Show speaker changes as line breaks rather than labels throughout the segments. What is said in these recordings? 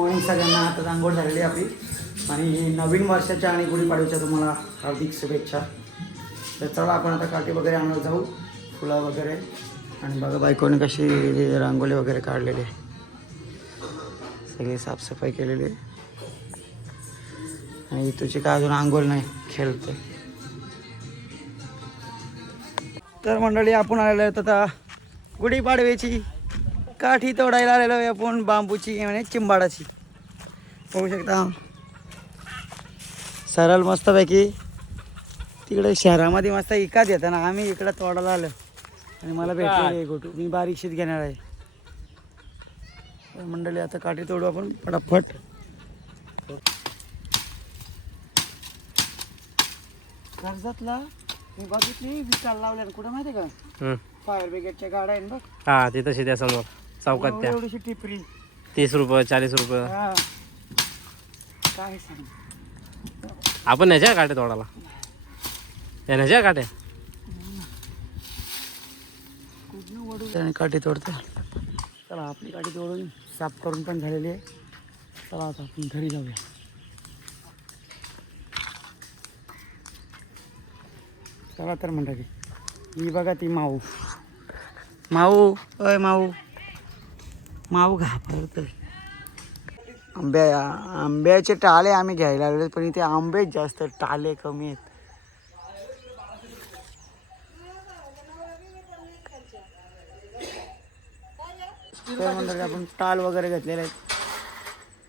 Morning सगळ्यांना आता रांगोळ झालेली आहे आपली. आणि नवीन वर्षाच्या आणि गुढीपाडव्याच्या तुम्हाला हार्दिक शुभेच्छा. तर चला आपण आता काठी वगैरे आणायला जाऊ फुलं वगैरे. आणि बघा बायकोने कशी रांगोळी वगैरे काढलेली आहे. सगळी साफसफाई केलेली आहे. आणि तुझी काय अजून आंघोळ नाही खेळते. तर मंडळी आपण आलेलो आहेत आता गुढीपाडव्याची. काठी तोडायला आलेलो आहे आपण बांबूची म्हणजे चिंबाडाची. पाहू शकता. सरळ मस्तपैकी तिकडे शहरामध्ये मस्त इकाच येतं ना आम्ही इकडं तोडायला आलो. आणि मला भेटलेली गोटू. मी बारीकशीच घेणार आहे. मंडळी आता काठी तोडू आपण पटापट. कर्जतला मी बघितली विकायला लावल्या कुठं माहिती आहे का? फायर ब्रिगेडच्या गाड्या आहे ना बघ.
हा ते तशी त्या समोर. चौकात त्या
एवढीशी टिपरी.
तीस रुपये चाळीस रुपये.
हा. काय सांग?
आपण न्यायच्या काट्या तोडाला या न्यायच्या काट्या
त्याने काठी तोडते. चला आपली काठी तोडून साफ करून पण झालेली आहे. चला आता आपण घरी जाऊया. चला तर म्हणता ही बघा ती माऊ. माऊ? अय माऊ. माऊ घाबरतोय. आंब्या आंब्याचे टाळे आम्ही घ्यायला लागले पण इथे आंबेच जास्त टाळे कमी आहेत. तर आपण टाल वगैरे घेतलेले आहेत.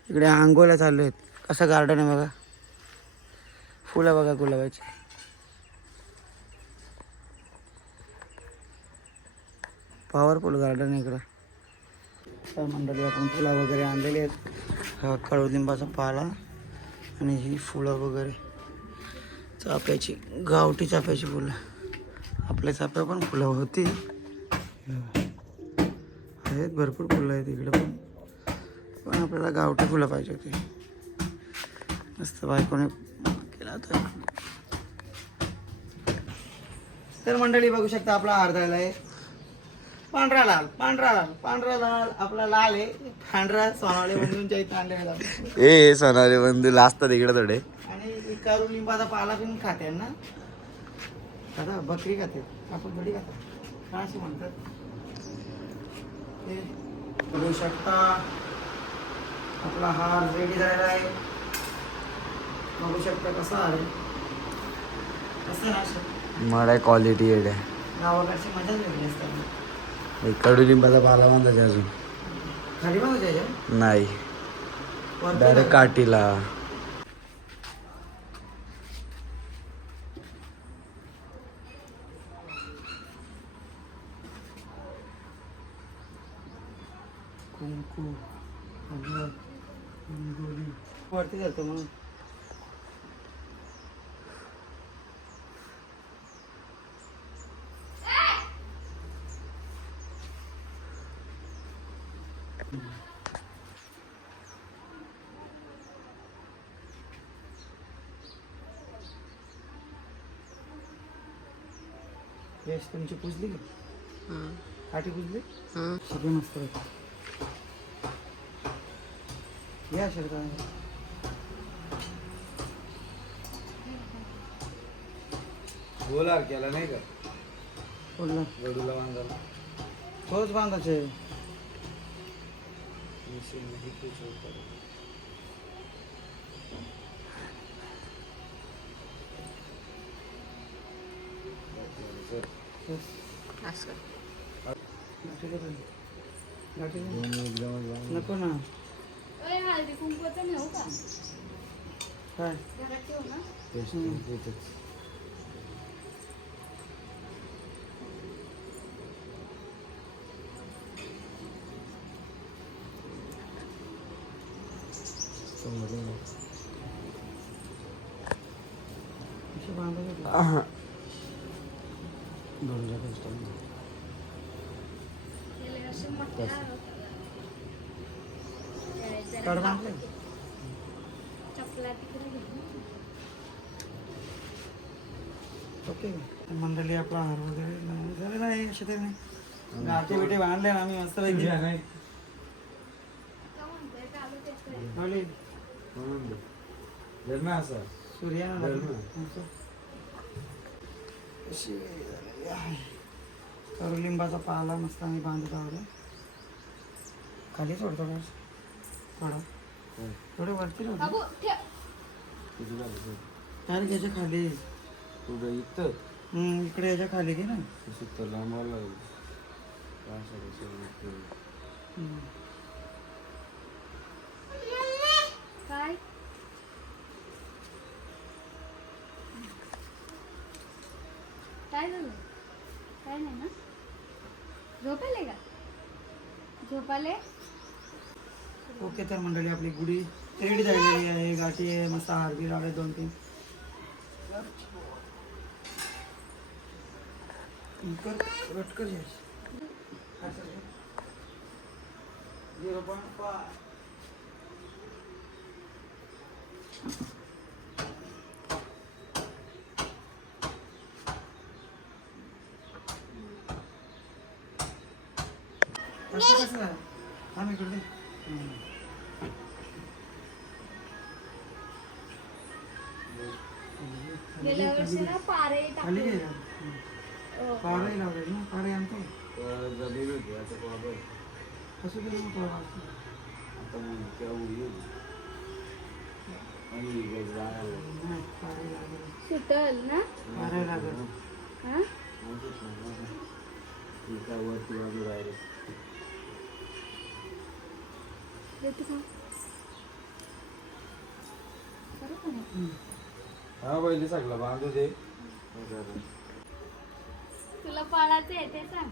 इकडे आंघोळ्या चालू आहेत. कसं गार्डन आहे बघा. फुलं बघा गुलाबाची. पॉवरफुल गार्डन आहे इकडं. तर मंडळी आपण फुलं वगैरे आणलेली आहेत. हा कडुलिंबाचा पाला आणि ही फुलं वगैरे. चाफ्याची गावठी चाफ्याची फुलं. आपल्या चाफ्या पण फुलं होती. आहेत भरपूर फुलं आहेत इकडे पण. पण आपल्याला गावठी फुलं पाहिजे होती. मस्त बायकोने केला तर तर मंडळी बघू शकता आपला अर्धायला आहे पांढरा लाल पांढरा लाल पांढरा लाल आपला लाल आहे. पांढरा सोनावळे बंधूंच्या इथं आणलेला आहे.
ए सोनारे बंधू लाजतात इकडे थोडे.
आणि करू लिंबाचा पाला पण खाते ना. दादा बकरी खाते. आपण थोडी खातो. काय अशी म्हणतात? हे बघू शकता. आपला हार रेडी झालेला आहे. बघू शकता कसा आहे. कसं ना असं
मला क्वालिटी येड्या
गावाकडची मजाच वेगळी असते.
कडुलिंबाचा पाला बांधायचा अजून. नाही. डायरेक्ट काठीला.
कुंकू. वरती जातो म्हणून. वेश तुमची पुजली का? काठी पुजली? सगळे मस्त होते. या शरदा
बोला केला नाही का?
बोलला
गडूला बांधायला.
तोच बांधायचे. नको ना.
हळदी कुंकवाचं नेऊ का?
काय
घरात ठेवू ना
कशी बांधायचं
केले असे मोठे
कड बांधले
चपला तिकडे घे.
ओके मंडळी आपला हार वगैरे झाले नाही असे ते नाही गाठी बिटे बांधले ना आम्ही मस्त पैकी
का का
असा.
अशी आहे. कडुलिंबाचा पाला मस्त आम्ही बांधत आहोत खाली सोड थोडा थोडा थोडे वरती राहू दे.
बाबू ठेव
तुझं काय असं?
यार याच्या खाली
तुझं इथं
इकडे याच्या खाली घे ना.
तर लांबावं लागेल काय.
काय झालं? काय नाही ना? झोपाले का? झोपाले
ओके तर मंडळी आपली गुढी रेडी झालेली आहे. गाठी आहे मस्त हारबी लावले दोन तीन कर कट कर यश. Zero point five. असं कसं आहे? थांब इकडे.
गेल्या पारे
खाली
टाकले हो.
पारही लावले ना
जमीन होती आता बाबा
कसं गेलं मग पारं असं?
आता मग त्या उडी होती आणि इकडे जायला
नाही, पारही लागेल.
सुटल ना
लागेल.
हा
माहितीच नाही ना. ती काय वरती बाजू राहिले
देते का?
हा पहिले सगळं बांधू दे
तुला पाळायचं आहे ते सांग.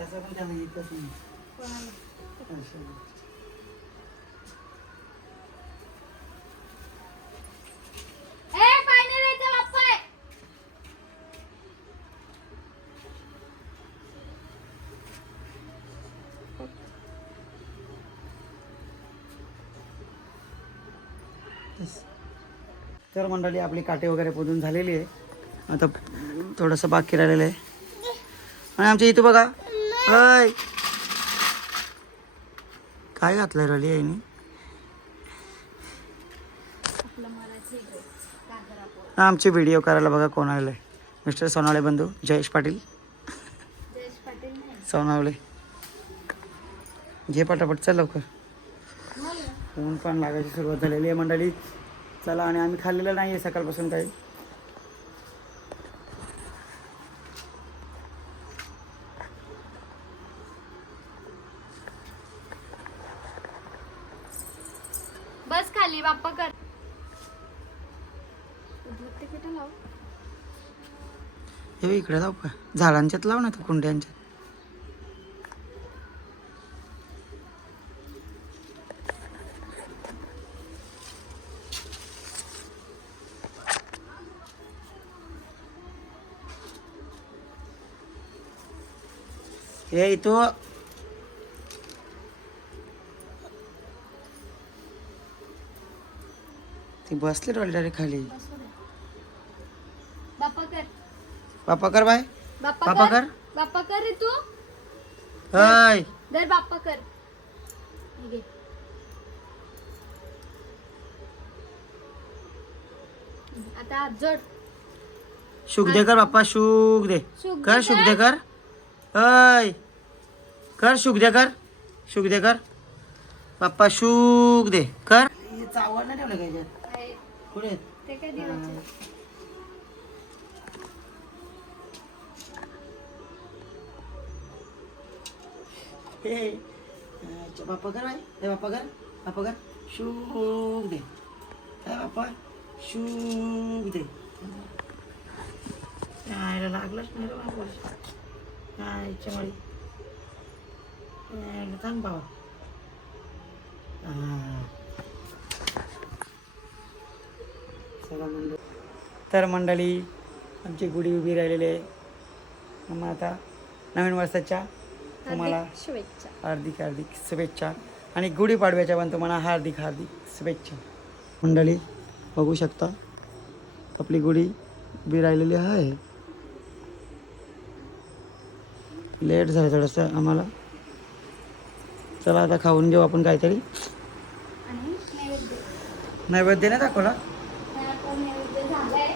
तसं पण त्याला येतच नाही.
कोणाला
असं.
ए फायनल यायचा बाप्पा आहे
तर मंडळी आपली काटे वगैरे पुजून झालेली आहे. आता थोडंसं बाकी राहिलेलं आहे. आणि आमच्या इथं बघा. हय. काय घातलंय रली आईने? आमचे व्हिडिओ करायला बघा कोण आलेलं आहे मिस्टर सोनावळे बंधू जयेश पाटील.
सोनावले. जे
सोनावळे घे पटापट चल लवकर. ऊन पण लागायची सुरुवात झालेली आहे मंडळी. चला आणि आम्ही खाल्लेलं नाही आहे सकाळपासून काही
बस खाली बाप्पा कर उदबत्ती
हे इकडे जाऊ का? झाडांच्यात लाव ना तू कुंड्यांच्यात. हे इथं. ती बसली डॉलर खाली
बसू दे बाप्पा कर
बापा कर बाय.
बाप्पा
बाप्पा
कर. बाप्पा कर रे तू?
हाय.
दर बाप्पा कर हे घे. आता हात जोड.
शुक दे कर बाप्पा शुक दे
शुक दे
कर शुक दे
कर.
हाय. कर शुक दे कर शुक दे कर. बाप्पा शुक दे कर चावड नाही ठेवलं काय. पुढे
ते काय दिवाचे
हे अच्छा, बाप्पा कर बाय हे बाप्पा कर. बाप्पा कर. शुक दे. हे बाप्पा. शुक दे. यायला लागलंच नाही रे बाप्पा यायच्या माळी. यायला थांब बाबा. मंडळी. तर मंडळी आमची गुढी उभी राहिलेली आहे. मग आता नवीन वर्षाच्या तुम्हाला
हार्दिक शुभेच्छा.
हार्दिक हार्दिक शुभेच्छा. आणि गुढीपाडव्याच्या पण तुम्हाला हार्दिक हार्दिक शुभेच्छा. मंडळी बघू शकता. आपली गुढी उभी राहिलेली आहे. लेट झालं थोडंसं आम्हाला. चला आता खाऊन घेऊ आपण काहीतरी.
नैवेद्य.
नाही दाखवला?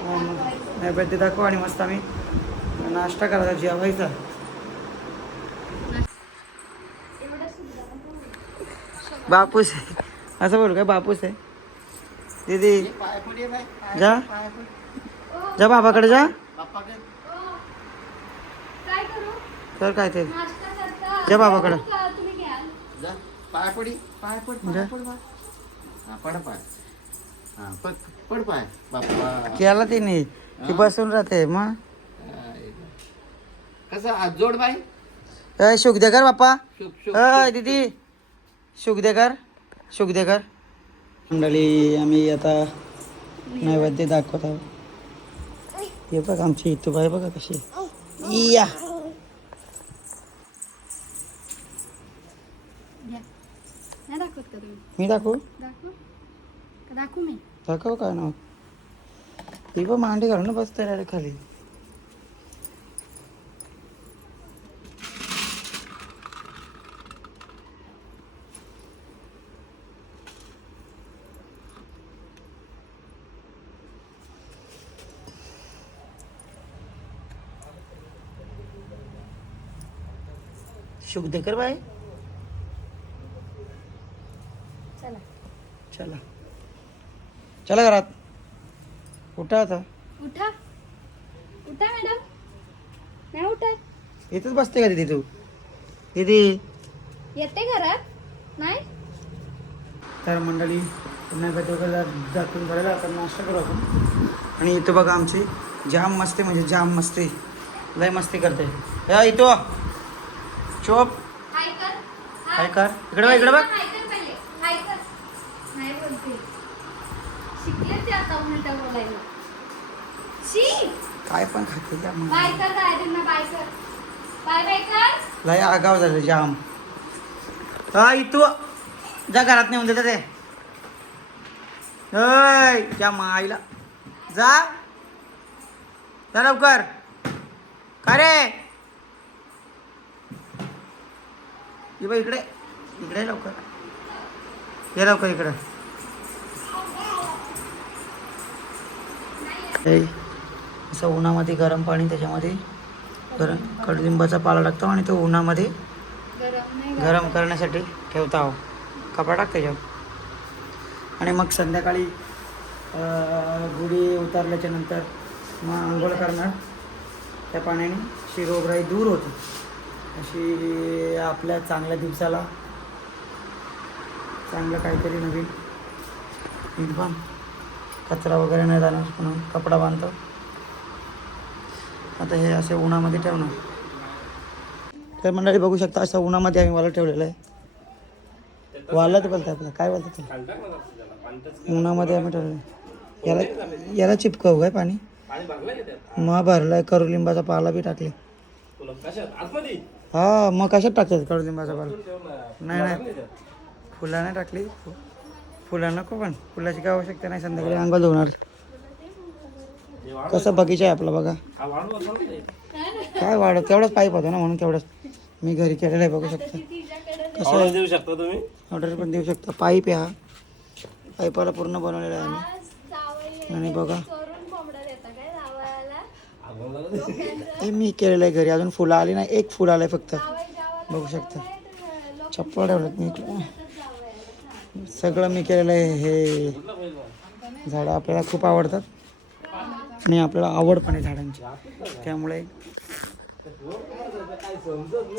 हा. नैवेद्य दाखव आणि मस्त आम्ही नाश्ता करायचा जेवायचा
एवढं सुद्धा नको.
बापूस आहे. असं बोलू काय? बापूस आहे. दीदी जा. जा बाबाकडे जा.
बाप्पाकडे
ओ, काय करू
तर काय ते जा. बाबाकडं.
बाप्पा.
केला तिने ती बसून राहते मग.
कसं जोड
बाप्पा.
शुक शुक
अय दीदी. शुकदेकर शुकदेकर. मंडळी आम्ही आता नैवेद्य दाखवत आहोत. हे बघ आमची इतुबाई बघा कशी. आहे. या मी दाखवू?
दाखवू. मी?
दाखव काय नाव. ही पण मांडी घालून बसते डायरेक्ट खाली शुभदेकर बाय
चला.
चला. चला घरात. उठा आता.
उठा. उठा मॅडम. नाही उठत.
इथंच बसते का दीदी तू? दीदी.
येते घरात? नाही?
तर मंडळी दाखवून झालेला आता नाश्ता करू आपण. आणि इथं बघा आमची जाम मस्ती म्हणजे जाम मस्ती. लय मस्ती करते. या इथं चोप
हाय कर
काय कर इकडे बघ इकडे बघ.
हाय हाय ते
काय पण खाते लय आगाव झालं जाम. हा इथं जा घरात नेऊन देतं ते. अय त्या माईला. जा. जा लवकर. का रे? बघ इकडे. इकडे लवकर. ये लवकर इकडे. हे, असं उन्हामध्ये गरम पाणी त्याच्यामध्ये गरम कडलिंबाचा पाला टाकतो आणि तो उन्हामध्ये
गरम
करण्यासाठी ठेवता आहो कपडा टाक त्याच्यावर. आणि मग संध्याकाळी गुढी उतारल्याच्या नंतर मग आंघोळ करणार. त्या पाण्याने शिरोग्राही दूर होते. अशी आपल्या चांगल्या दिवसाला चांगलं काहीतरी नवीन निर्माण कचरा वगैरे नाही जाणार म्हणून कपडा बांधतो. आता हे असे उन्हामध्ये ठेवणार. तर मंडळी बघू शकता असं उन्हामध्ये आम्ही वाला ठेवलेलं आहे. वालत बोलतात आपलं. काय बोलतात ते? उन्हामध्ये आम्ही ठेवलेलं आहे. याला याला चिपकव काय पाणी? मग भरलाय. कडुलिंबाचा पाला बी टाकले. हा मग कशात टाकतात? कडुलिंबाचा पाला नाही नाही. फुलं नाही टाकली फुलं नको पण. फुलाची काय आवश्यकता नाही संध्याकाळी अंगाल धुणार कसं बगीचा आहे आपला बघा. काय वाढ तेवढाच पाईप होता ना म्हणून तेवढंच. मी घरी केलेलं आहे बघू शकता. कसं
देऊ शकता तुम्ही?
ऑर्डर पण देऊ शकता. पाईप आहे हा. पाईपाला पूर्ण बनवलेला आहे आम्ही. आणि बघा
करून कोंबडा देता काय जावयाला
हे मी केलेलं आहे घरी. अजून फुलं आली नाही. एक फुल आलंय फक्त. बघू शकता. चप्पल ठेवलं मी इकडे. सगळं मी केलेलं आहे. हे झाडं आपल्याला खूप आवडतात. आणि आपल्याला आवड पण आहे झाडांची. त्यामुळे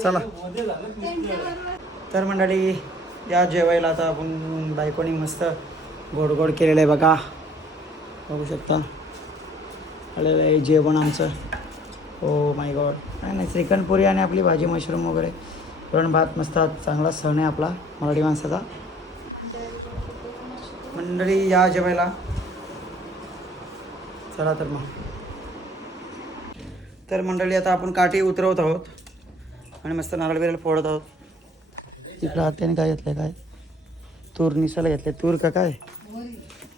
चला. तर मंडळी या जेवायला आता आपण बायकोनी मस्त गोड गोड केलेलं आहे बघा. बघू शकता. आलेलं आहे जेवण आमचं. हो माय गॉड काय नाही श्रीखंड पुरी आणि आपली भाजी मशरूम वगैरे. वरण भात मस्त चांगला सण आहे आपला मराठी माणसाचा. मंडळी या जेवायला. चला तर मग. तर मंडळी आता आपण काठी उतरवत आहोत. आणि मस्त नारळ बिरळ फोडत आहोत. तिकडं आत्याने काय घेतलं काय? तूर निसाला घेतलं तूर का काय?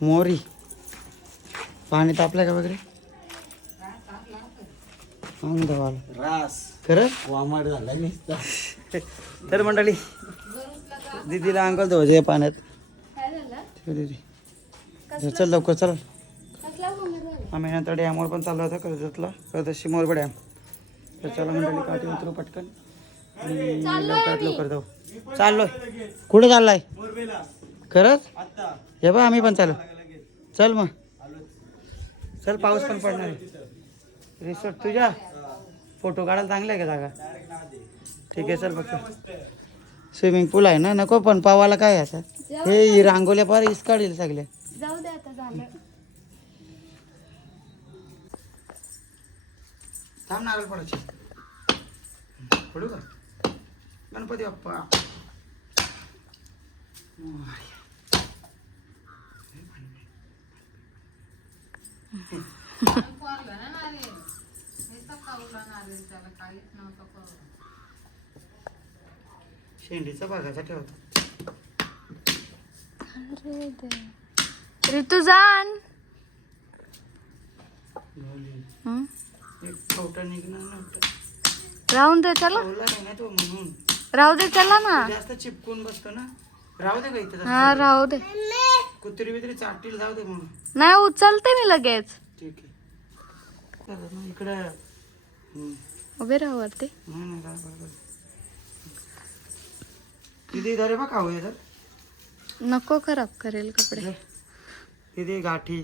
मोरी. पाणी तापलं का वगैरे?
रास.
खरं?
झाला
तर मंडळी दीदीला अंकल धुवायचे पाण्यात.
काय झालं?
ठेव दीदी. चल लवकर चल. आम्ही नंतर डॅमवर पण चाललो होता कर्जतला कर्जत शिमोरबा डॅम. तर चला मंडळी काठी उतरू पटकन. आणि लवकरात लवकर जाऊ. चाललोय. कुठे चाललाय? खरंच? हे बा आम्ही पण चालू चल मग. चल पाऊस पण पडणार आहे. रिसॉर्ट तुझ्या? फोटो काढायला चांगलं आहे का जागा? ठीक आहे चल फक्त स्विमिंग पूल आहे ना? नको पण पावाला काय आहे आता हे रांगोल्या पार इस काढील सगळे.
जाऊ दे आता झालं.
थांब नारळ पडायचे. पडू का? गणपती बाप्पा. शेंडीचा भागाचा ठेवतो निघणार नव्हतं.
राहून दे चला
ठेवला नाही ना तो म्हणून?
राहू दे चला ना.
जास्त चिपकून बसतो ना. राहू दे
हा राहू दे.
कुत्री बित्री चाटतील जाऊ दे म्हणून.
नाही उचलते मी लगेच.
ठीक आहे. इकडं.
उभे राहू वरती.
नाही किती आहे बा खाऊ इधर.
नको खराब करेल कपडे.
किती गाठी.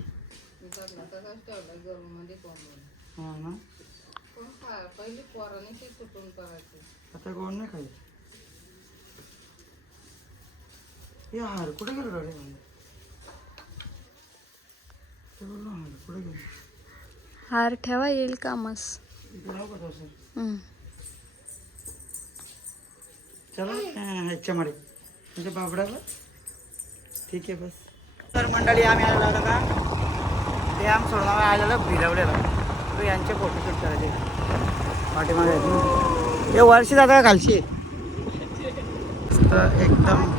हा ना. आता कोण नाही खाई हे हार कुठे गेलो रे? हार कुठे गेलो?
हार ठेवा येईल
का
हं.
चला ह्याच्या मध्ये म्हणजे बाबडाला? ठीक आहे बस. तर मंडळी आम्ही आलेलो होतो का ते आम आम्ही आलेलो भिलवलेलं तर यांचे फोटो शूट करायचे. पाठीमागे. हे वर्षी जाता का खालशी मस्त एकदम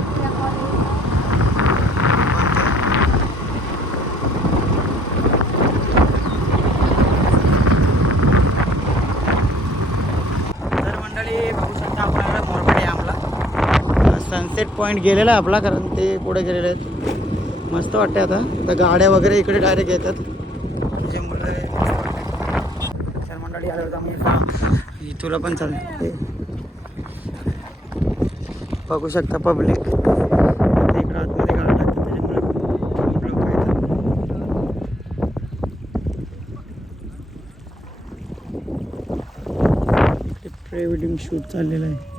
तर मंडळी बघू शकता आपल्याला मोरपाडी आमला सनसेट पॉईंट गेलेला आहे आपला कारण ते पुढे गेलेले आहेत. मस्त वाटते आता. तर गाड्या वगैरे इकडे डायरेक्ट येतात. तुझे मुलं मंडळी आम्ही तुला पण चालेल बघू शकता पब्लिक इकडं आतमध्ये गाड्या टाकतात त्याच्यामुळे लोक येतात. प्री वेडिंग शूट चाललेलं आहे.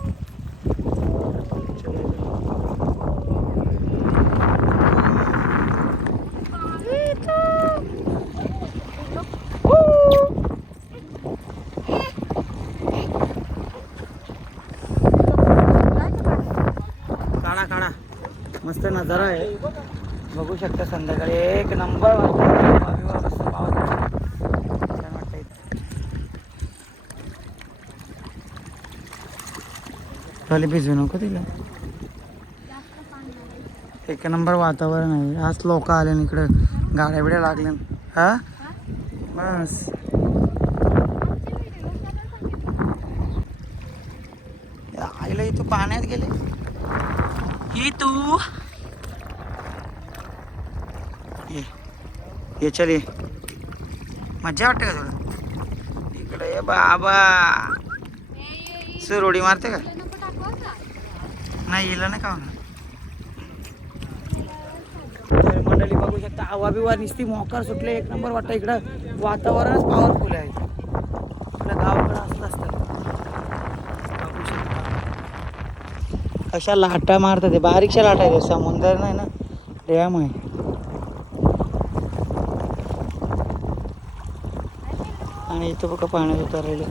मस्त नजारा आहे. बघू शकता संध्याकाळी. एक नंबर मस्त छान वाटतं खाली भिजू नको तिला. एक नंबर वातावरण आहे. आज लोक आले ना इकडं गाड्या बिड्या लागल्या. हा? बस या आईला इथं पाण्यात गेले ही तू ये ये चल ये मजा वाटते का तुला? इकडे ये बाबा। सुरोडी मारते का? नाही येलं नाही का मंडळी बघू शकता हवा बिवा निसती मोकार सुटले एक नंबर वाटतं इकडं वातावरणच पॉवरफुल आहे. आपल्या गावाकडं असलं असतं. बघू शकता. कशा लाटा मारतात ते बारीकशा लाटा आहेत समुद्र नाही ना डॅम आहे आणि इथं बघा पाण्यात उतरलेलं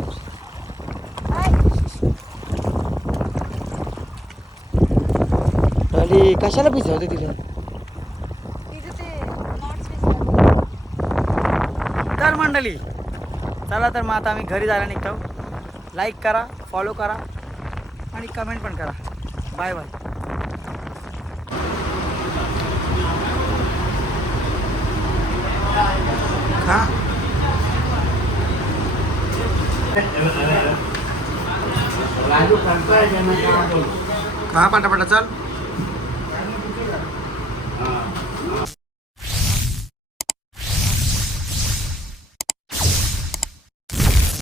खाली कशाला भिजवते तिला? तर मंडळी चला तर मग आता आम्ही घरी जायला निघतो. लाईक करा फॉलो करा आणि कमेंट पण करा. बाय बाय खा खा पटापटा चल.